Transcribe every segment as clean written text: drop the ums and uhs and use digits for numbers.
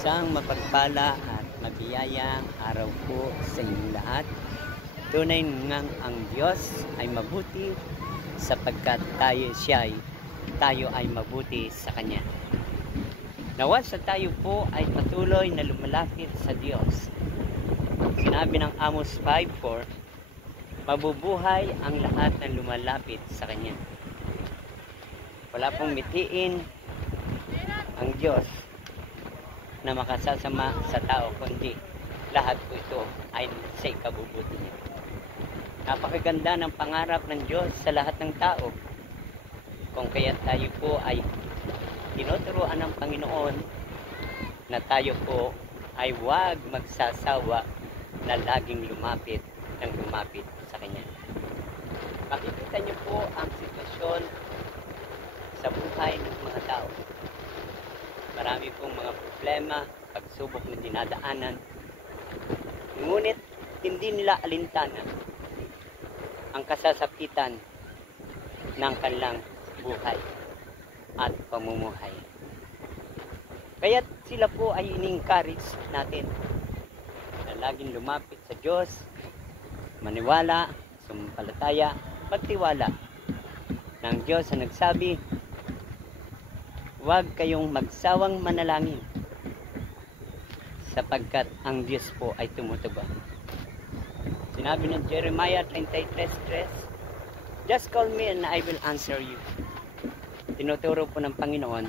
Isang mapagpala at mabiyayang araw po sa inyong lahat. Tunay ngang ang Diyos ay mabuti sapagkat tayo ay mabuti sa Kanya. Nawa sa tayo po ay patuloy na lumalapit sa Diyos. Sinabi ng Amos 5:4, mabubuhay ang lahat ng lumalapit sa Kanya. Wala pong mitiin ang Diyos na makasasama sa tao, kundi lahat po ito ay sa ikabubuti niya. Napakaganda ng pangarap ng Diyos sa lahat ng tao. Kung kaya tayo po ay tinuturuan ng Panginoon na tayo po ay huwag magsasawa na laging lumapit sa Kanya. Makikita niyo po ang sitwasyon sa buhay ng mga tao. Marami pong mga problema, pagsubok na dinadaanan. Ngunit hindi nila alintanan ang kasasakitan ng kanilang buhay at pamumuhay. Kaya sila po ay ini-encourage natin na laging lumapit sa Diyos, maniwala, sumampalataya, magtiwala ng Diyos na nagsabi, huwag kayong magsawang manalangin sapagkat ang Diyos po ay tumutugon. Sinabi ng Jeremiah 33:3, just call me and I will answer you. Tinuturo po ng Panginoon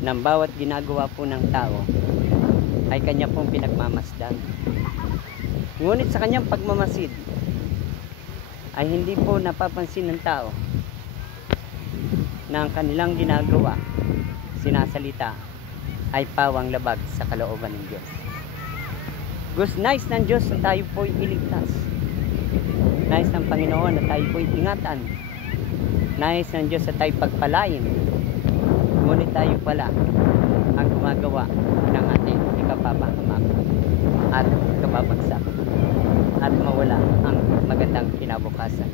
na bawat ginagawa po ng tao ay Kanya pong pinagmamasdan. Ngunit sa Kanyang pagmamasid ay hindi po napapansin ng tao na ang kanilang ginagawa, sinasalita, ay pawang labag sa kalooban ng Diyos. Nais ng Diyos na tayo po'y iligtas. Nais ng Panginoon na tayo po'y ingatan. Nais ng Diyos na tayo pagpalain. Ngunit tayo pala ang gumagawa ng ating ikapapahamak at kababagsak at mawala ang magandang kinabukasan.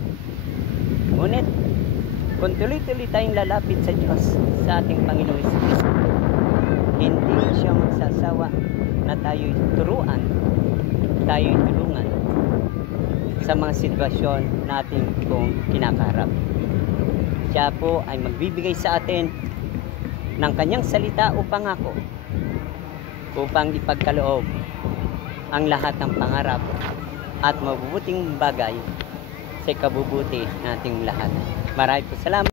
Ngunit kung tuloy-tuloy tayong lalapit sa Diyos, sa ating Panginoon Jesucristo, hindi siya magsasawa na tayo'y turuan, tayo'y tulungan sa mga sitwasyon natin kung kinakaharap. Siya po ay magbibigay sa atin ng Kanyang salita o pangako upang ipagkaloob ang lahat ng pangarap at mabubuting bagay sa ikabubuti nating lahat. Maraming po salamat.